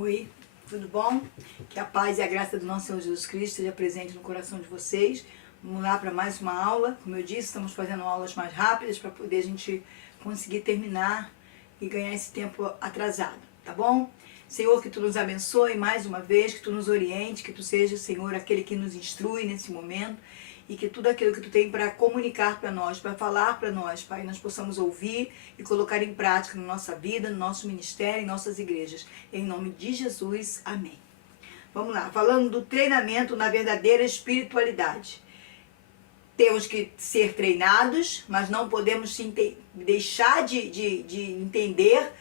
Oi, tudo bom? Que a paz e a graça do nosso Senhor Jesus Cristo esteja presente no coração de vocês. Vamos lá para mais uma aula. Como eu disse, estamos fazendo aulas mais rápidas para poder a gente conseguir terminar e ganhar esse tempo atrasado, tá bom? Senhor, que Tu nos abençoe mais uma vez, que Tu nos oriente, que Tu seja, Senhor, aquele que nos instrui nesse momento e que tudo aquilo que Tu tem para comunicar para nós, para falar para nós, Pai, nós possamos ouvir e colocar em prática na nossa vida, no nosso ministério, em nossas igrejas. Em nome de Jesus, amém. Vamos lá, falando do treinamento na verdadeira espiritualidade. Temos que ser treinados, mas não podemos deixar de entender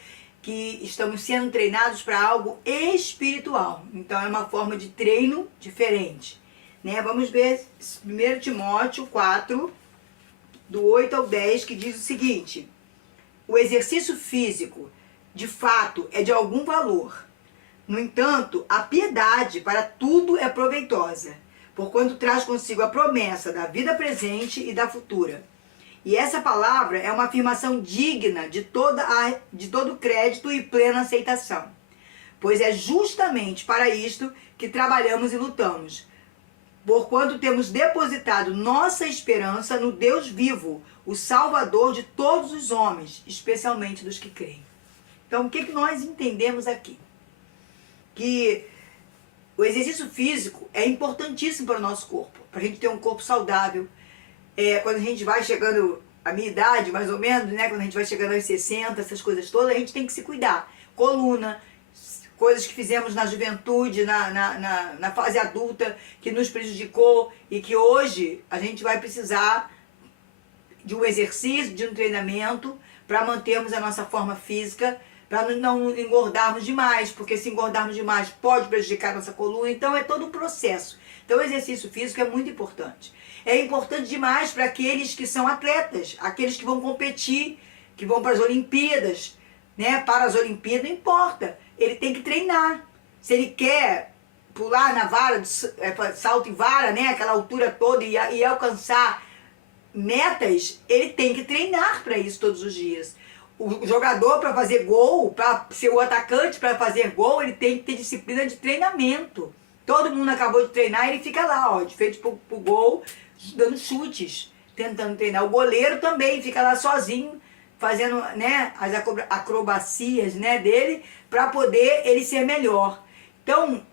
que estamos sendo treinados para algo espiritual. Então é uma forma de treino diferente. Né? Vamos ver 1 Timóteo 4, do 8 ao 10, que diz o seguinte: o exercício físico, de fato, é de algum valor. No entanto, a piedade para tudo é proveitosa, porquanto traz consigo a promessa da vida presente e da futura. E essa palavra é uma afirmação digna de todo crédito e plena aceitação, pois é justamente para isto que trabalhamos e lutamos, porquanto temos depositado nossa esperança no Deus vivo, o Salvador de todos os homens, especialmente dos que creem. Então, o que nós entendemos aqui? Que o exercício físico é importantíssimo para o nosso corpo, para a gente ter um corpo saudável. Quando a gente vai chegando à minha idade, mais ou menos, né? Quando a gente vai chegando aos 60, essas coisas todas, a gente tem que se cuidar. Coluna, coisas que fizemos na juventude, na fase adulta, que nos prejudicou e que hoje a gente vai precisar de um exercício, de um treinamento para mantermos a nossa forma física, para não engordarmos demais, porque se engordarmos demais pode prejudicar a nossa coluna. Então é todo um processo. Então o exercício físico é muito importante. É importante demais para aqueles que são atletas, aqueles que vão competir, que vão para as Olimpíadas, né? Para as Olimpíadas não importa, ele tem que treinar. Se ele quer pular na vara, salto em vara, né? Aquela altura toda e alcançar metas, ele tem que treinar para isso todos os dias. O jogador, para fazer gol, para ser o atacante, para fazer gol, ele tem que ter disciplina de treinamento. Todo mundo acabou de treinar e ele fica lá, ó, de frente pro gol, dando chutes, tentando treinar. O goleiro também fica lá sozinho, fazendo, né, as acrobacias, né, dele, para poder ele ser melhor. Então,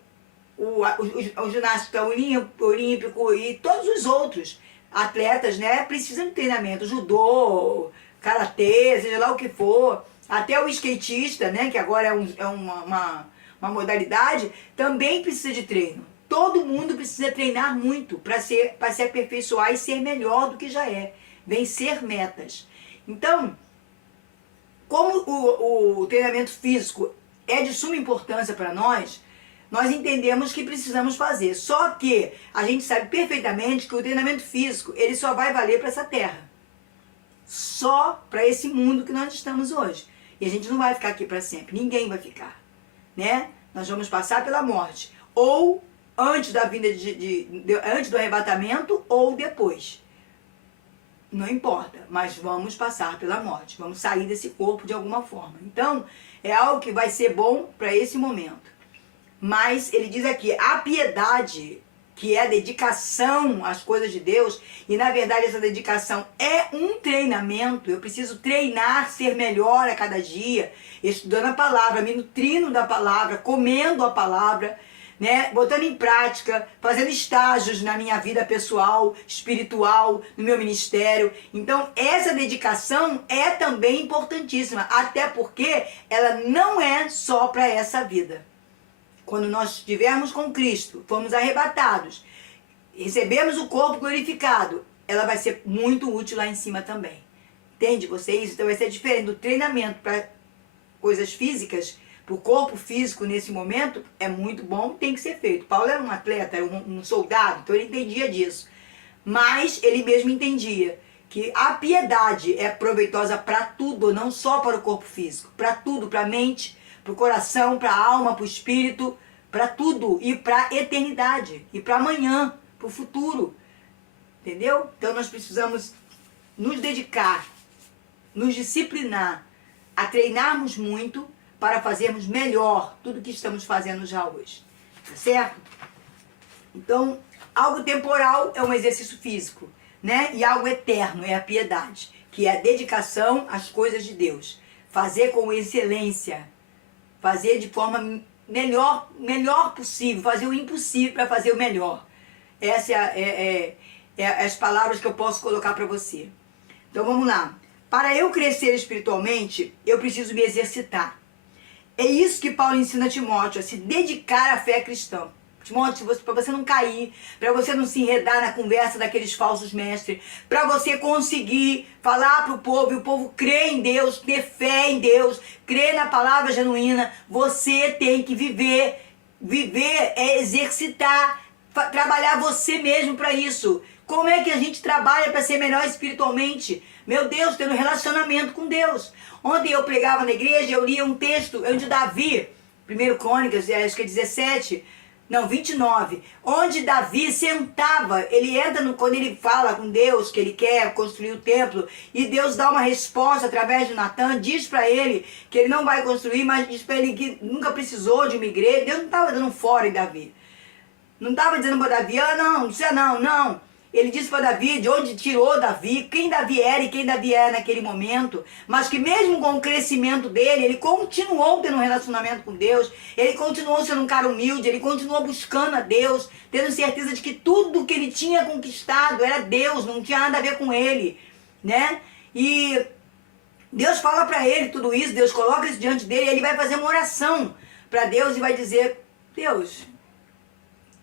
o ginasta olímpico e todos os outros atletas, né, precisam de treinamento. Judô, karatê, seja lá o que for, até o skatista, né, que agora é uma modalidade, também precisa de treino. Todo mundo precisa treinar muito para se aperfeiçoar e ser melhor do que já é, vencer metas. Então, como o treinamento físico é de suma importância para nós entendemos que precisamos fazer. Só que a gente sabe perfeitamente que o treinamento físico ele só vai valer para essa terra. Só para esse mundo que nós estamos hoje. E a gente não vai ficar aqui para sempre. Ninguém vai ficar. Né? Nós vamos passar pela morte. Ou antes da vinda antes do arrebatamento ou depois. Não importa, mas vamos passar pela morte. Vamos sair desse corpo de alguma forma. Então, é algo que vai ser bom para esse momento. Mas ele diz aqui, a piedade, que é a dedicação às coisas de Deus, e na verdade essa dedicação é um treinamento. Eu preciso treinar, ser melhor a cada dia, estudando a palavra, me nutrindo da palavra, comendo a palavra, né? Botando em prática, fazendo estágios na minha vida pessoal, espiritual, no meu ministério. Então essa dedicação é também importantíssima, até porque ela não é só para essa vida. Quando nós estivermos com Cristo, fomos arrebatados, recebemos o corpo glorificado, ela vai ser muito útil lá em cima também. Entende vocês? Então vai ser diferente do treinamento para coisas físicas, para o corpo físico nesse momento, é muito bom, tem que ser feito. Paulo era um atleta, era um soldado, então ele entendia disso. Mas ele mesmo entendia que a piedade é proveitosa para tudo, não só para o corpo físico, para tudo, para a mente, para o coração, para a alma, para o espírito, para tudo, e para a eternidade, e para amanhã, para o futuro, entendeu? Então nós precisamos nos dedicar, nos disciplinar, a treinarmos muito, para fazermos melhor tudo que estamos fazendo já hoje. Tá certo? Então, algo temporal é um exercício físico, né? E algo eterno é a piedade, que é a dedicação às coisas de Deus. Fazer com excelência, fazer de forma melhor possível, fazer o impossível para fazer o melhor. Essas as palavras que eu posso colocar para você. Então vamos lá. Para eu crescer espiritualmente, eu preciso me exercitar. É isso que Paulo ensina a Timóteo, a se dedicar à fé cristã. Timóteo, para você não cair, para você não se enredar na conversa daqueles falsos mestres, para você conseguir falar para o povo, e o povo crer em Deus, ter fé em Deus, crer na palavra genuína, você tem que viver. Viver é exercitar, trabalhar você mesmo para isso. Como é que a gente trabalha para ser melhor espiritualmente? Meu Deus, tendo relacionamento com Deus. Ontem eu pregava na igreja, eu lia um texto onde Davi, 1 Crônicas, acho que é 17, não, 29, onde Davi sentava, ele entra quando ele fala com Deus que ele quer construir o templo, e Deus dá uma resposta através de Natan, diz para ele que ele não vai construir, mas diz para ele que nunca precisou de uma igreja. Deus não estava dando fora em Davi. Não estava dizendo para Davi, não precisa não. Ele disse para Davi de onde tirou Davi, quem Davi era e quem Davi era naquele momento, mas que mesmo com o crescimento dele, ele continuou tendo um relacionamento com Deus, ele continuou sendo um cara humilde, ele continuou buscando a Deus, tendo certeza de que tudo que ele tinha conquistado era Deus, não tinha nada a ver com ele, né? E Deus fala para ele tudo isso, Deus coloca isso diante dele, e ele vai fazer uma oração para Deus e vai dizer, Deus,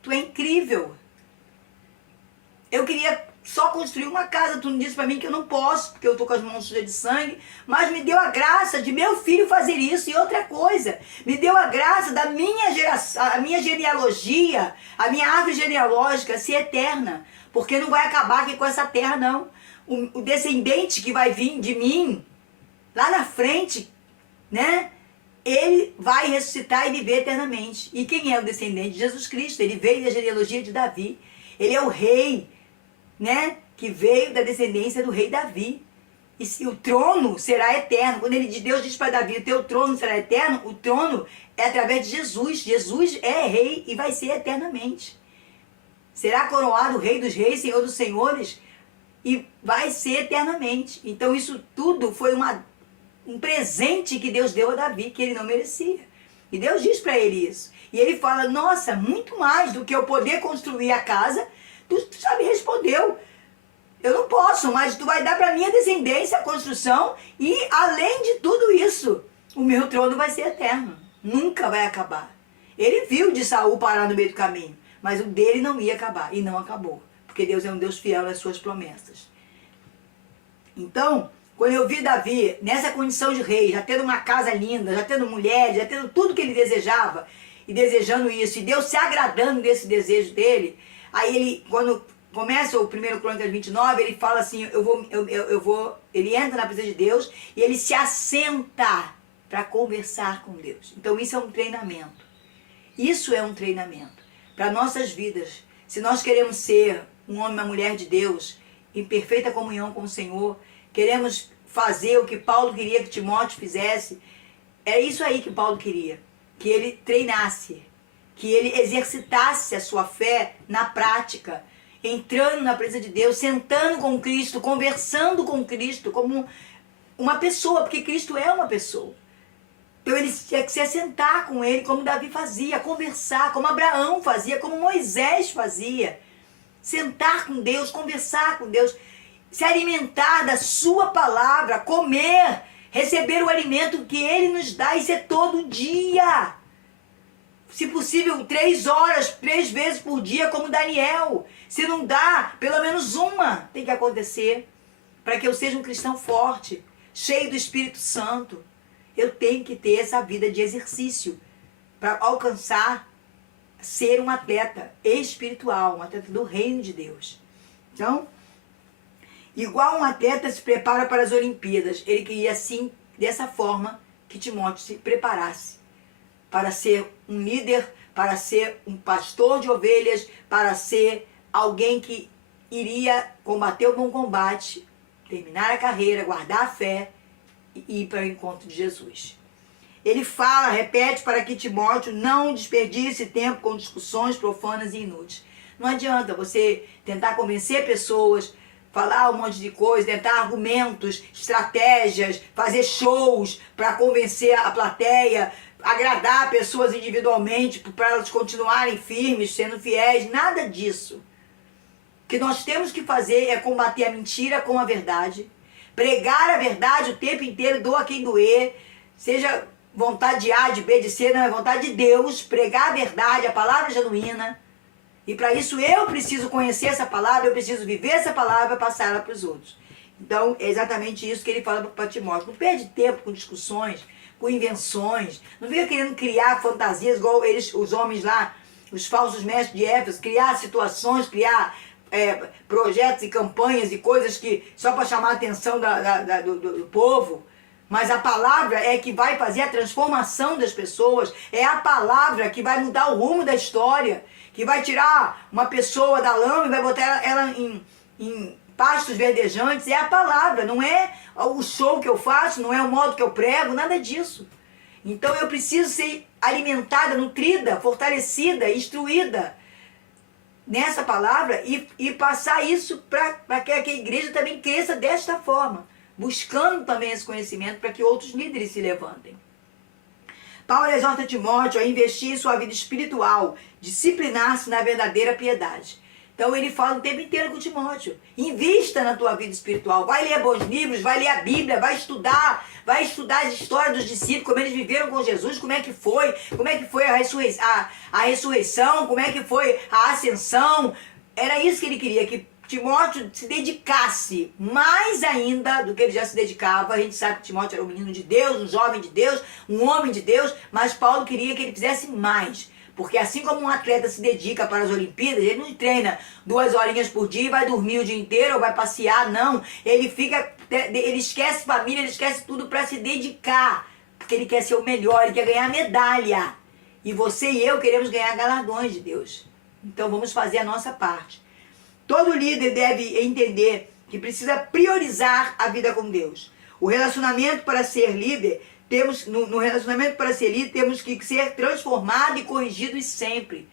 tu é incrível. Eu queria só construir uma casa, tu não disse para mim que eu não posso, porque eu tô com as mãos sujas de sangue, mas me deu a graça de meu filho fazer isso. E outra coisa, me deu a graça da minha geração, a minha genealogia, a minha árvore genealógica ser eterna, porque não vai acabar aqui com essa terra, não. O descendente que vai vir de mim, lá na frente, né? Ele vai ressuscitar e viver eternamente. E quem é o descendente? Jesus Cristo. Ele veio da genealogia de Davi. Ele é o rei, né, que veio da descendência do rei Davi. E o trono será eterno. Quando Deus diz para Davi, o teu trono será eterno, o trono é através de Jesus. Jesus é rei e vai ser eternamente. Será coroado rei dos reis, senhor dos senhores, e vai ser eternamente. Então isso tudo foi um presente que Deus deu a Davi, que ele não merecia. E Deus diz para ele isso. E ele fala, nossa, muito mais do que eu poder construir a casa, tu já me respondeu. Eu não posso, mas tu vai dar para minha descendência a construção e, além de tudo isso, o meu trono vai ser eterno. Nunca vai acabar. Ele viu de Saul parar no meio do caminho, mas o dele não ia acabar, e não acabou. Porque Deus é um Deus fiel às suas promessas. Então, quando eu vi Davi nessa condição de rei, já tendo uma casa linda, já tendo mulheres, já tendo tudo que ele desejava, e desejando isso, e Deus se agradando desse desejo dele, aí ele, quando começa o 1 Crônicas 29, ele fala assim, ele entra na presença de Deus, e ele se assenta para conversar com Deus. Então isso é um treinamento. Isso é um treinamento para nossas vidas. Se nós queremos ser um homem e uma mulher de Deus, em perfeita comunhão com o Senhor, queremos fazer o que Paulo queria que Timóteo fizesse, é isso aí que Paulo queria. Que ele treinasse, que ele exercitasse a sua fé na prática, entrando na presença de Deus, sentando com Cristo, conversando com Cristo como uma pessoa, porque Cristo é uma pessoa. Então ele tinha que se assentar com ele, como Davi fazia, conversar, como Abraão fazia, como Moisés fazia. Sentar com Deus, conversar com Deus, se alimentar da sua palavra, comer, receber o alimento que ele nos dá, isso é todo dia. Se possível, 3 horas, 3 vezes por dia, como Daniel. Se não dá, pelo menos uma tem que acontecer, para que eu seja um cristão forte, cheio do Espírito Santo. Eu tenho que ter essa vida de exercício para alcançar, ser um atleta espiritual, um atleta do reino de Deus. Então, igual um atleta se prepara para as Olimpíadas, ele queria assim, dessa forma, que Timóteo se preparasse para ser um líder, para ser um pastor de ovelhas, para ser alguém que iria combater o bom combate, terminar a carreira, guardar a fé e ir para o encontro de Jesus. ele fala, repete para que Timóteo não desperdice tempo com discussões profanas e inúteis. Não adianta você tentar convencer pessoas, falar um monte de coisa, tentar argumentos, estratégias, fazer shows para convencer a plateia, agradar pessoas individualmente para elas continuarem firmes, sendo fiéis, nada disso. O que nós temos que fazer é combater a mentira com a verdade, pregar a verdade o tempo inteiro, doa quem doer, seja vontade de A, de B, de C, não é vontade de Deus, pregar a verdade, a palavra genuína. E para isso eu preciso conhecer essa palavra, eu preciso viver essa palavra e passar ela para os outros. Então é exatamente isso que ele fala para Timóteo. Não perde tempo com discussões, com invenções, não fica querendo criar fantasias igual eles, os homens lá, os falsos mestres de Éfeso, criar situações, criar projetos e campanhas e coisas que só para chamar a atenção do povo. Mas a palavra é que vai fazer a transformação das pessoas, é a palavra que vai mudar o rumo da história, que vai tirar uma pessoa da lama e vai botar ela em pastos verdejantes. É a palavra, não é o show que eu faço, não é o modo que eu prego, nada disso. Então eu preciso ser alimentada, nutrida, fortalecida, instruída nessa palavra e passar isso para que a igreja também cresça desta forma, buscando também esse conhecimento para que outros líderes se levantem. Paulo exorta Timóteo a investir em sua vida espiritual, disciplinar-se na verdadeira piedade. Então ele fala o tempo inteiro com Timóteo, invista na tua vida espiritual, vai ler bons livros, vai ler a Bíblia, vai estudar as histórias dos discípulos, como eles viveram com Jesus, como é que foi a ressurreição, como é que foi a ascensão. Era isso que ele queria, que Timóteo se dedicasse mais ainda do que ele já se dedicava. A gente sabe que Timóteo era um menino de Deus, um jovem de Deus, um homem de Deus, mas Paulo queria que ele fizesse mais. Porque assim como um atleta se dedica para as Olimpíadas, ele não treina 2 horinhas por dia e vai dormir o dia inteiro ou vai passear, não. Ele esquece família, ele esquece tudo para se dedicar. Porque ele quer ser o melhor, ele quer ganhar medalha. E você e eu queremos ganhar galardões de Deus. Então vamos fazer a nossa parte. Todo líder deve entender que precisa priorizar a vida com Deus. O relacionamento para ser líder, no relacionamento para ser líder, temos que ser transformados e corrigidos sempre.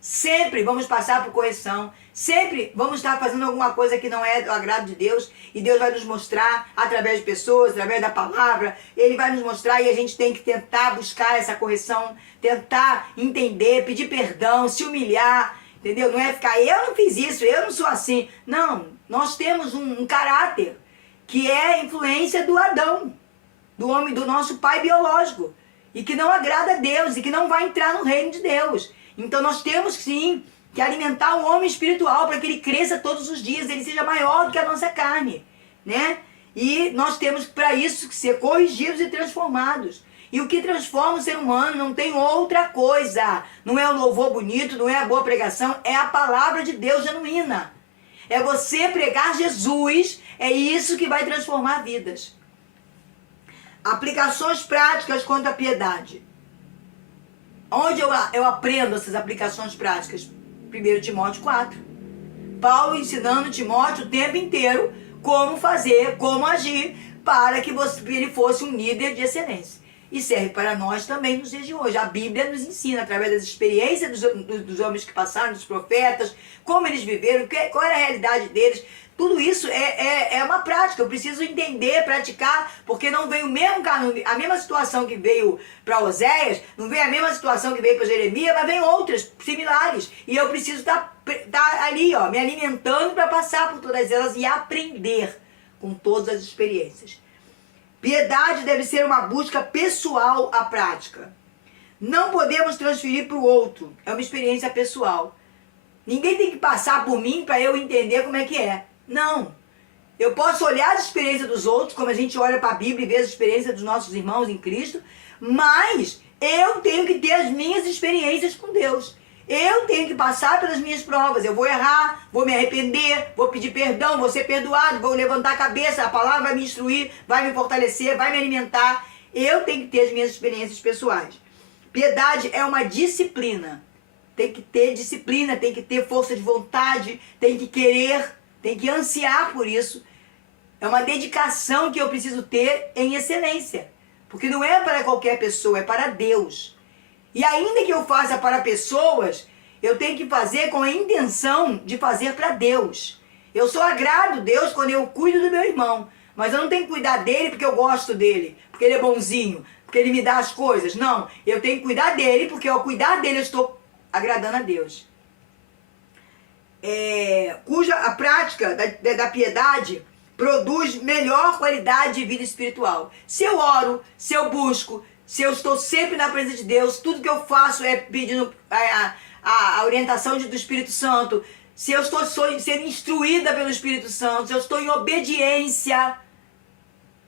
Sempre vamos passar por correção. Sempre vamos estar fazendo alguma coisa que não é do agrado de Deus. E Deus vai nos mostrar através de pessoas, através da palavra. Ele vai nos mostrar e a gente tem que tentar buscar essa correção, tentar entender, pedir perdão, se humilhar. Entendeu? Não é ficar, eu não fiz isso, eu não sou assim. Não, nós temos um caráter que é a influência do Adão, do homem, do nosso pai biológico, e que não agrada a Deus, e que não vai entrar no reino de Deus. Então nós temos sim que alimentar o homem espiritual para que ele cresça todos os dias, ele seja maior do que a nossa carne, né? E nós temos para isso que ser corrigidos e transformados. E o que transforma o ser humano não tem outra coisa. Não é o louvor bonito, não é a boa pregação, é a palavra de Deus genuína. É você pregar Jesus, é isso que vai transformar vidas. Aplicações práticas quanto à piedade. Onde eu aprendo essas aplicações práticas? 1 Timóteo 4. Paulo ensinando Timóteo o tempo inteiro como fazer, como agir, para que ele fosse um líder de excelência. E serve para nós também nos dias de hoje. A Bíblia nos ensina, através das experiências dos homens que passaram, dos profetas, como eles viveram, qual era a realidade deles. Tudo isso é uma prática. Eu preciso entender, praticar, porque não veio o mesmo caminho, a mesma situação que veio para Oséias, não veio a mesma situação que veio para Jeremias, mas vem outras similares. E eu preciso estar ali, me alimentando para passar por todas elas e aprender com todas as experiências. Piedade deve ser uma busca pessoal à prática. Não podemos transferir para o outro. É uma experiência pessoal. Ninguém tem que passar por mim para eu entender como é que é. Não. Eu posso olhar as experiências dos outros, como a gente olha para a Bíblia e vê as experiências dos nossos irmãos em Cristo, mas eu tenho que ter as minhas experiências com Deus. Eu tenho que passar pelas minhas provas. Eu vou errar, vou me arrepender, vou pedir perdão, vou ser perdoado, vou levantar a cabeça, a palavra vai me instruir, vai me fortalecer, vai me alimentar. Eu tenho que ter as minhas experiências pessoais. Piedade é uma disciplina. Tem que ter disciplina, tem que ter força de vontade, tem que querer, tem que ansiar por isso. É uma dedicação que eu preciso ter em excelência. Porque não é para qualquer pessoa, é para Deus. E ainda que eu faça para pessoas, eu tenho que fazer com a intenção de fazer para Deus. Eu só agrado Deus quando eu cuido do meu irmão. Mas eu não tenho que cuidar dele porque eu gosto dele, porque ele é bonzinho, porque ele me dá as coisas. Não, eu tenho que cuidar dele porque ao cuidar dele eu estou agradando a Deus. Cuja a prática da piedade produz melhor qualidade de vida espiritual. Se eu oro, se eu busco, se eu estou sempre na presença de Deus, tudo que eu faço é pedindo a orientação do Espírito Santo, se eu estou sendo instruída pelo Espírito Santo, se eu estou em obediência,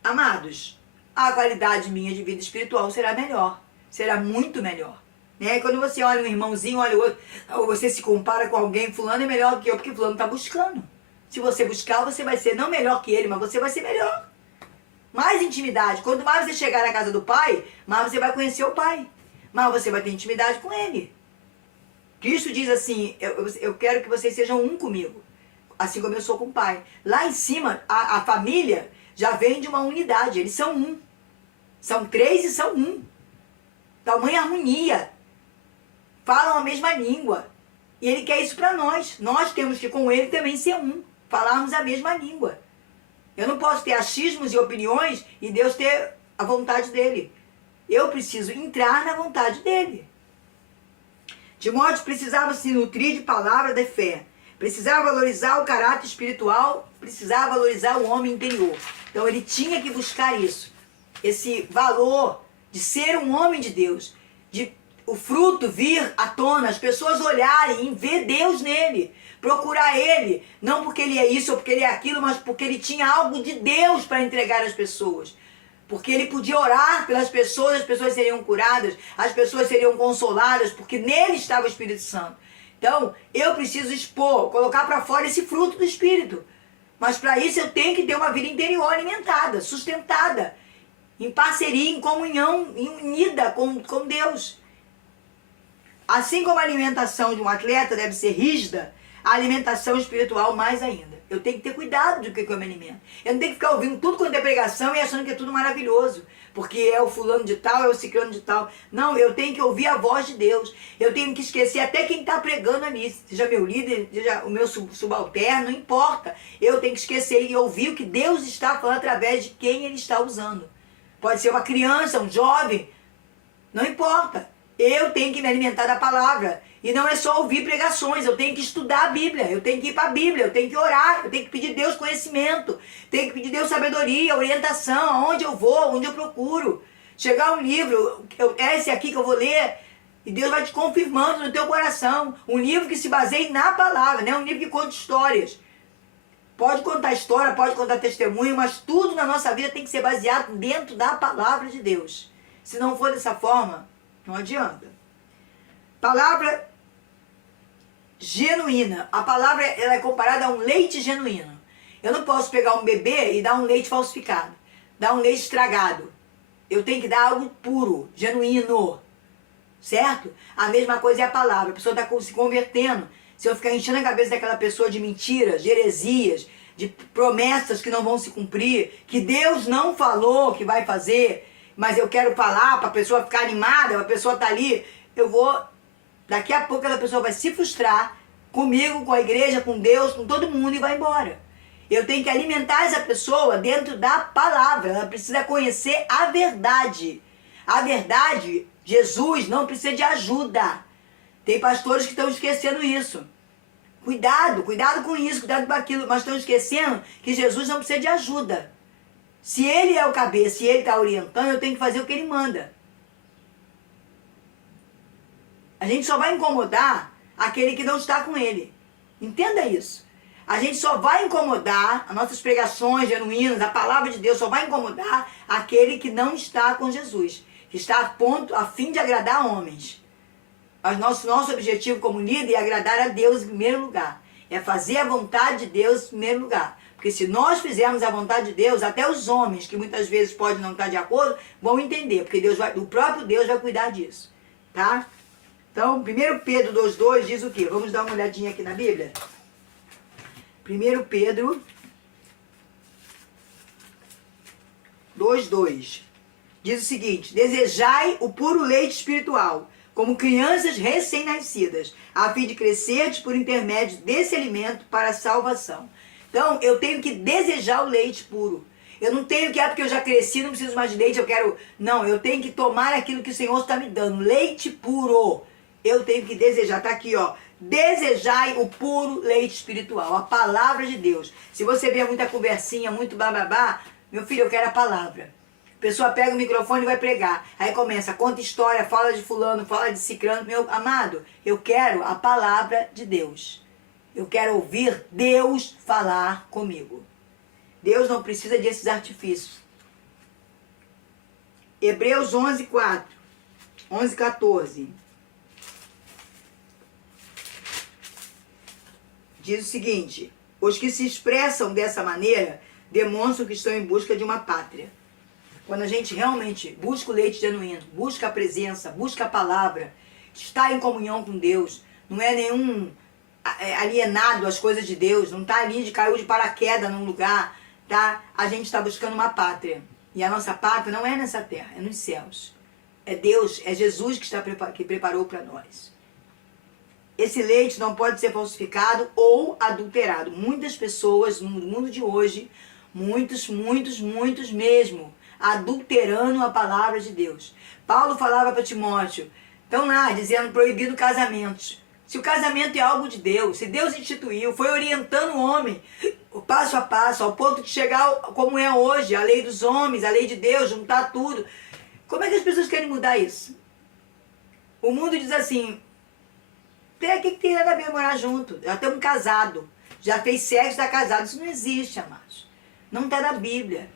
amados, a qualidade minha de vida espiritual será melhor, será muito melhor. Né? Quando você olha um irmãozinho, olha o outro, ou você se compara com alguém, fulano é melhor do que eu, porque fulano está buscando. Se você buscar, você vai ser não melhor que ele, mas você vai ser melhor. Mais intimidade. Quanto mais você chegar na casa do Pai, mais você vai conhecer o Pai. Mais você vai ter intimidade com Ele. Cristo diz assim, eu quero que vocês sejam um comigo, assim como eu sou com o Pai. Lá em cima, a família já vem de uma unidade, eles são um. São 3 e são um. Tamanha harmonia. Falam a mesma língua. E Ele quer isso para nós. Nós temos que com Ele também ser um. Falarmos a mesma língua. Eu não posso ter achismos e opiniões e Deus ter a vontade dEle. Eu preciso entrar na vontade dEle. Timóteo precisava se nutrir de palavra de fé. Precisava valorizar o caráter espiritual. Precisava valorizar o homem interior. Então ele tinha que buscar isso. Esse valor de ser um homem de Deus. De o fruto vir à tona. As pessoas olharem e ver Deus nele. Procurar ele. Não porque ele é isso ou porque ele é aquilo. Mas porque ele tinha algo de Deus para entregar às pessoas. Porque ele podia orar pelas pessoas, as pessoas seriam curadas, as pessoas seriam consoladas, porque nele estava o Espírito Santo. Então, eu preciso expor, colocar para fora esse fruto do Espírito. Mas para isso eu tenho que ter uma vida interior alimentada, sustentada, em parceria, em comunhão, unida com Deus. Assim como a alimentação de um atleta deve ser rígida, a alimentação espiritual mais ainda. Eu tenho que ter cuidado do que eu me alimento. Eu não tenho que ficar ouvindo tudo quanto é pregação e achando que é tudo maravilhoso. Porque é o fulano de tal, é o ciclano de tal. Não, eu tenho que ouvir a voz de Deus. Eu tenho que esquecer até quem está pregando ali. Seja meu líder, seja o meu subalterno, não importa. Eu tenho que esquecer e ouvir o que Deus está falando através de quem Ele está usando. Pode ser uma criança, um jovem. Não importa. Eu tenho que me alimentar da palavra. E não é só ouvir pregações, eu tenho que estudar a Bíblia, eu tenho que ir para a Bíblia, eu tenho que orar, eu tenho que pedir a Deus conhecimento, tenho que pedir a Deus sabedoria, orientação, aonde eu vou, onde eu procuro. Chegar um livro, é esse aqui que eu vou ler, e Deus vai te confirmando no teu coração. Um livro que se baseie na palavra, não é um livro que conta histórias. Pode contar história, pode contar testemunho, mas tudo na nossa vida tem que ser baseado dentro da palavra de Deus. Se não for dessa forma, não adianta. Palavra genuína. A palavra ela é comparada a um leite genuíno. Eu não posso pegar um bebê e dar um leite falsificado, dar um leite estragado. Eu tenho que dar algo puro, genuíno. Certo? A mesma coisa é a palavra. A pessoa está se convertendo. Se eu ficar enchendo a cabeça daquela pessoa de mentiras, de heresias, de promessas que não vão se cumprir, que Deus não falou que vai fazer, mas eu quero falar para a pessoa ficar animada, a pessoa está ali, eu vou... Daqui a pouco aquela pessoa vai se frustrar comigo, com a igreja, com Deus, com todo mundo e vai embora. Eu tenho que alimentar essa pessoa dentro da palavra. Ela precisa conhecer a verdade. A verdade, Jesus não precisa de ajuda. Tem pastores que estão esquecendo isso. Cuidado com isso, cuidado com aquilo. Mas estão esquecendo que Jesus não precisa de ajuda. Se ele é o cabeça, se ele está orientando, eu tenho que fazer o que ele manda. A gente só vai incomodar aquele que não está com ele. Entenda isso. A gente só vai incomodar, as nossas pregações genuínas, a palavra de Deus só vai incomodar aquele que não está com Jesus. Que está a fim de agradar homens. Mas nosso objetivo como líder é agradar a Deus em primeiro lugar. É fazer a vontade de Deus em primeiro lugar. Porque se nós fizermos a vontade de Deus, até os homens, que muitas vezes podem não estar de acordo, vão entender. Porque o próprio Deus vai cuidar disso. Tá? Então, 1 Pedro 2,2 diz o quê? Vamos dar uma olhadinha aqui na Bíblia? 1 Pedro 2,2 diz o seguinte: desejai o puro leite espiritual, como crianças recém-nascidas, a fim de crescerdes por intermédio desse alimento para a salvação. Então, eu tenho que desejar o leite puro. Eu não tenho que, porque eu já cresci, não preciso mais de leite, eu quero... Não, eu tenho que tomar aquilo que o Senhor está me dando, leite puro. Eu tenho que desejar, tá aqui, ó. Desejai o puro leite espiritual, a palavra de Deus. Se você vê muita conversinha, muito bababá, meu filho, eu quero a palavra. A pessoa pega o microfone e vai pregar. Aí começa, conta história, fala de fulano, fala de ciclano. Meu amado, eu quero a palavra de Deus. Eu quero ouvir Deus falar comigo. Deus não precisa desses artifícios. Hebreus 11:4, 11:14. Diz o seguinte: os que se expressam dessa maneira demonstram que estão em busca de uma pátria. Quando a gente realmente busca o leite genuíno, busca a presença, busca a palavra, está em comunhão com Deus, não é nenhum alienado às coisas de Deus, não está ali caiu de paraquedas num lugar, tá? A gente está buscando uma pátria. E a nossa pátria não é nessa terra, é nos céus. É Deus, é Jesus que preparou para nós. Esse leite não pode ser falsificado ou adulterado. Muitas pessoas no mundo de hoje, muitos mesmo, adulterando a palavra de Deus. Paulo falava para Timóteo, estão lá dizendo proibido casamentos. Se o casamento é algo de Deus, se Deus instituiu, foi orientando o homem, passo a passo, ao ponto de chegar como é hoje, a lei dos homens, a lei de Deus, juntar tudo. Como é que as pessoas querem mudar isso? O mundo diz assim, o que tem nada a ver morar junto? Já estamos casados, já fez sexo, está casado. Isso não existe, amados. Não está na Bíblia.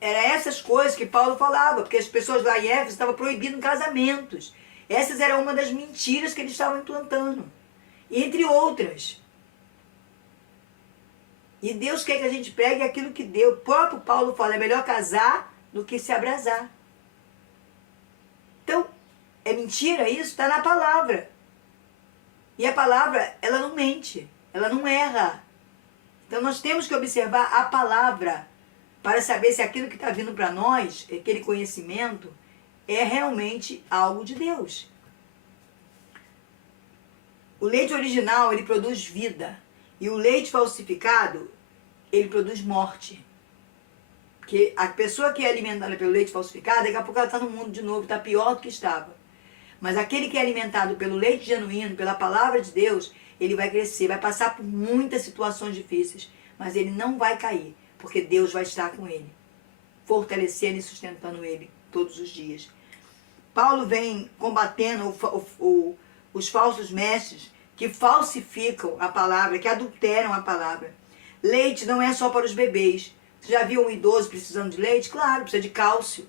Era essas coisas que Paulo falava, porque as pessoas lá em Éfeso estavam proibindo casamentos. Essas eram uma das mentiras que eles estavam implantando. Entre outras. E Deus quer que a gente pregue aquilo que deu. O próprio Paulo fala, é melhor casar do que se abrasar. Então, é mentira isso? Está na palavra. E a palavra, ela não mente, ela não erra. Então nós temos que observar a palavra para saber se aquilo que está vindo para nós, aquele conhecimento, é realmente algo de Deus. O leite original, ele produz vida. E o leite falsificado, ele produz morte. Porque a pessoa que é alimentada pelo leite falsificado, daqui a pouco ela está no mundo de novo, está pior do que estava. Mas aquele que é alimentado pelo leite genuíno, pela palavra de Deus, ele vai crescer, vai passar por muitas situações difíceis, mas ele não vai cair, porque Deus vai estar com ele, fortalecendo e sustentando ele todos os dias. Paulo vem combatendo os falsos mestres que falsificam a palavra, que adulteram a palavra. Leite não é só para os bebês. Você já viu um idoso precisando de leite? Claro, precisa de cálcio.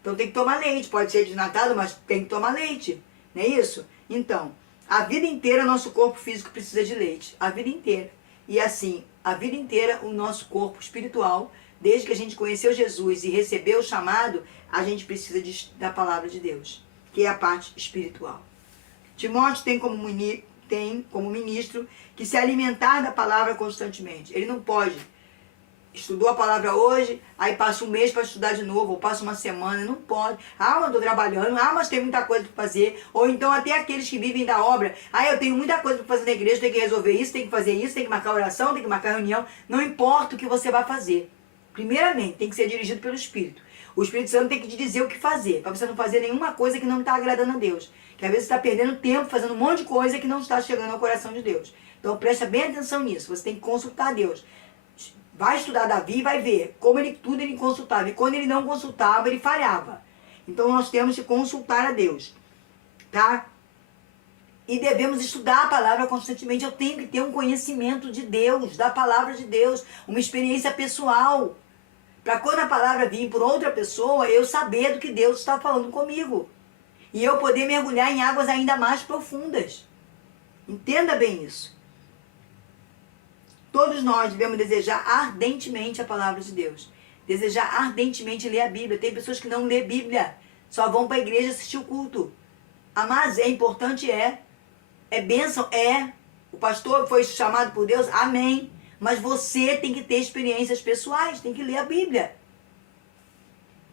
Então tem que tomar leite. Pode ser desnatado, mas tem que tomar leite. Não é isso? Então, a vida inteira nosso corpo físico precisa de leite. A vida inteira. E assim, a vida inteira o nosso corpo espiritual, desde que a gente conheceu Jesus e recebeu o chamado, a gente precisa da palavra de Deus, que é a parte espiritual. Timóteo tem como ministro que se alimentar da palavra constantemente. Ele não pode. Estudou a palavra hoje, aí passa um mês para estudar de novo, ou passa uma semana, não pode. Ah, mas estou trabalhando, mas tem muita coisa para fazer. Ou então até aqueles que vivem da obra, eu tenho muita coisa para fazer na igreja, tenho que resolver isso, tenho que fazer isso, tenho que marcar oração, tenho que marcar reunião. Não importa o que você vai fazer. Primeiramente, tem que ser dirigido pelo Espírito. O Espírito Santo tem que te dizer o que fazer, para você não fazer nenhuma coisa que não está agradando a Deus. Que às vezes você está perdendo tempo fazendo um monte de coisa que não está chegando ao coração de Deus. Então presta bem atenção nisso, você tem que consultar Deus. Vai estudar Davi e vai ver como tudo ele consultava. E quando ele não consultava, ele falhava. Então nós temos que consultar a Deus. Tá? E devemos estudar a palavra constantemente. Eu tenho que ter um conhecimento de Deus, da palavra de Deus. Uma experiência pessoal. Para quando a palavra vir por outra pessoa, eu saber do que Deus está falando comigo. E eu poder mergulhar em águas ainda mais profundas. Entenda bem isso. Todos nós devemos desejar ardentemente a palavra de Deus. Desejar ardentemente ler a Bíblia. Tem pessoas que não lê Bíblia. Só vão para a igreja assistir o culto. Mas é importante, é bênção, é. O pastor foi chamado por Deus, amém. Mas você tem que ter experiências pessoais, tem que ler a Bíblia.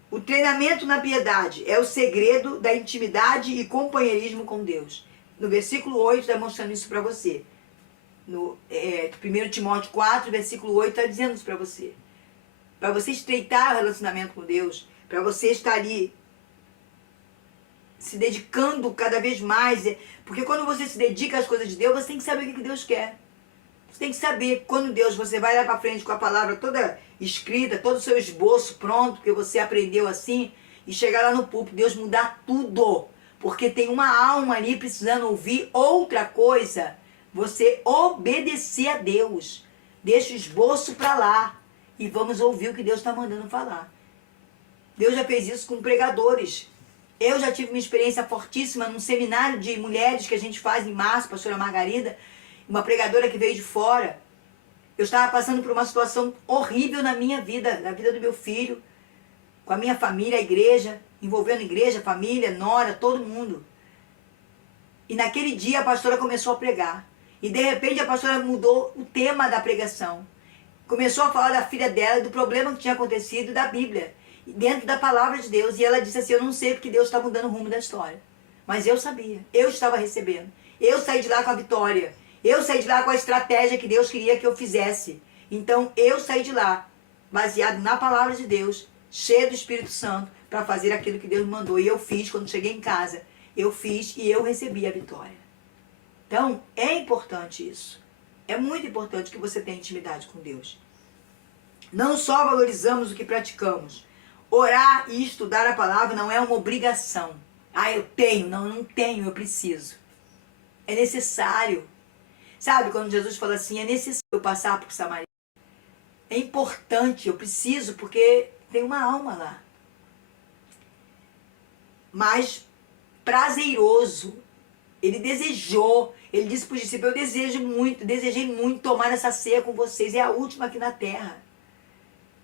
O treinamento na piedade é o segredo da intimidade e companheirismo com Deus. No versículo 8 está mostrando isso para você. No 1 Timóteo 4, versículo 8 está dizendo isso para você. Para você estreitar o relacionamento com Deus, para você estar ali se dedicando cada vez mais. Porque quando você se dedica às coisas de Deus, você tem que saber o que Deus quer. Você tem que saber quando Deus, você vai lá para frente com a palavra toda escrita, todo o seu esboço pronto, porque você aprendeu assim, e chegar lá no púlpito, Deus mudar tudo. Porque tem uma alma ali precisando ouvir outra coisa. Você obedecer a Deus. Deixa o esboço para lá. E vamos ouvir o que Deus está mandando falar. Deus já fez isso com pregadores. Eu já tive uma experiência fortíssima num seminário de mulheres que a gente faz em março, pastora Margarida, uma pregadora que veio de fora. Eu estava passando por uma situação horrível na minha vida, na vida do meu filho, com a minha família, a igreja, envolvendo igreja, família, nora, todo mundo. E naquele dia a pastora começou a pregar. E de repente a pastora mudou o tema da pregação. Começou a falar da filha dela, do problema que tinha acontecido, da Bíblia, dentro da palavra de Deus. E ela disse assim, eu não sei porque Deus está mudando o rumo da história. Mas eu sabia, eu estava recebendo. Eu saí de lá com a vitória. Eu saí de lá com a estratégia que Deus queria que eu fizesse. Então eu saí de lá, baseado na palavra de Deus, cheio do Espírito Santo, para fazer aquilo que Deus me mandou. E eu fiz, quando cheguei em casa, eu fiz e eu recebi a vitória. Então, é importante isso. É muito importante que você tenha intimidade com Deus. Não só valorizamos o que praticamos. Orar e estudar a palavra não é uma obrigação. Ah, eu tenho. Não, eu não tenho, eu preciso. É necessário. Sabe, quando Jesus fala assim, é necessário eu passar por Samaria. É importante, eu preciso, porque tem uma alma lá. Mas prazeroso. Ele desejou, ele disse para os discípulos, eu desejei muito tomar essa ceia com vocês, é a última aqui na terra.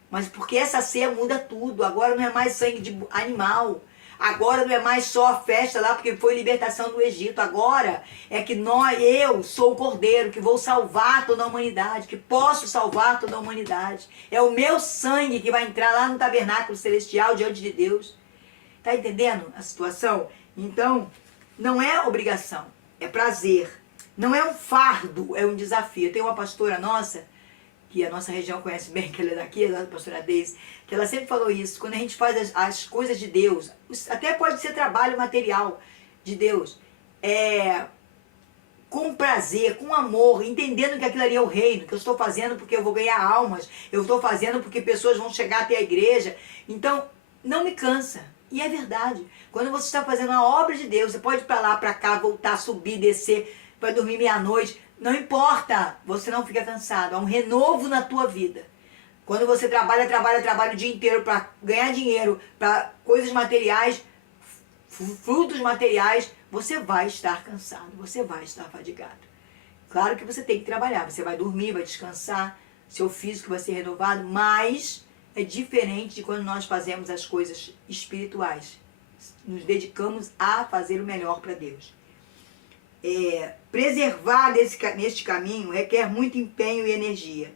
Mas porque essa ceia muda tudo, agora não é mais sangue de animal, agora não é mais só a festa lá, porque foi libertação do Egito, agora é que eu sou o Cordeiro, que vou salvar toda a humanidade, que posso salvar toda a humanidade. É o meu sangue que vai entrar lá no tabernáculo celestial diante de Deus. Está entendendo a situação? Então, não é obrigação, é prazer. Não é um fardo, é um desafio. Tem uma pastora nossa, que a nossa região conhece bem, que ela é daqui, a pastora Deise, que ela sempre falou isso. Quando a gente faz as coisas de Deus, até pode ser trabalho material de Deus, com prazer, com amor, entendendo que aquilo ali é o reino, que eu estou fazendo porque eu vou ganhar almas, eu estou fazendo porque pessoas vão chegar até a igreja. Então, não me cansa. E é verdade. Quando você está fazendo a obra de Deus, você pode ir para lá, para cá, voltar, subir, descer, para dormir meia-noite. Não importa, você não fica cansado. Há um renovo na tua vida. Quando você trabalha o dia inteiro para ganhar dinheiro, para coisas materiais, frutos materiais, você vai estar cansado, você vai estar fadigado. Claro que você tem que trabalhar, você vai dormir, vai descansar, seu físico vai ser renovado, mas é diferente de quando nós fazemos as coisas espirituais. Nos dedicamos a fazer o melhor para Deus. Preservar neste caminho requer muito empenho e energia.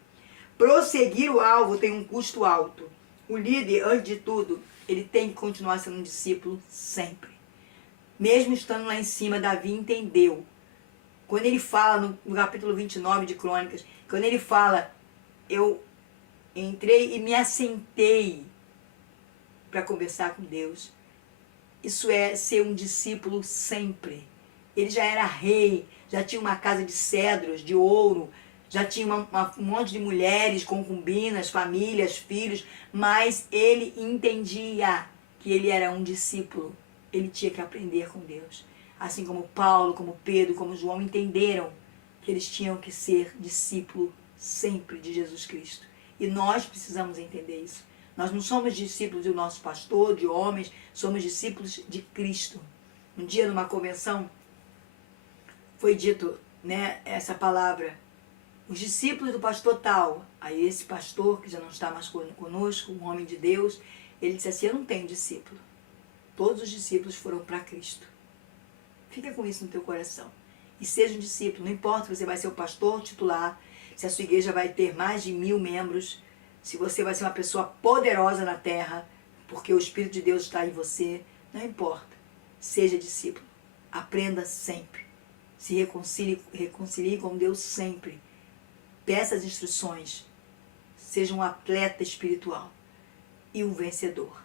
Prosseguir o alvo tem um custo alto. O líder, antes de tudo, ele tem que continuar sendo um discípulo sempre. Mesmo estando lá em cima, Davi entendeu. Quando ele fala no capítulo 29 de Crônicas, quando ele fala, eu entrei e me assentei para conversar com Deus. Isso é ser um discípulo sempre. Ele já era rei, já tinha uma casa de cedros, de ouro, já tinha um monte de mulheres, concubinas, famílias, filhos, mas ele entendia que ele era um discípulo. Ele tinha que aprender com Deus. Assim como Paulo, como Pedro, como João entenderam que eles tinham que ser discípulo sempre de Jesus Cristo. E nós precisamos entender isso. Nós não somos discípulos do nosso pastor, de homens, somos discípulos de Cristo. Um dia numa convenção foi dito, né, essa palavra, os discípulos do pastor tal. Aí esse pastor, que já não está mais conosco, um homem de Deus, ele disse assim, eu não tenho discípulo. Todos os discípulos foram para Cristo. Fica com isso no teu coração. E seja um discípulo, não importa se você vai ser o pastor titular, se a sua igreja vai ter mais de 1000 membros, se você vai ser uma pessoa poderosa na terra, porque o Espírito de Deus está em você, não importa. Seja discípulo. Aprenda sempre. Se reconcilie com Deus sempre. Peça as instruções. Seja um atleta espiritual e um vencedor.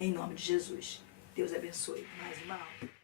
Em nome de Jesus. Deus abençoe. Mais uma aula.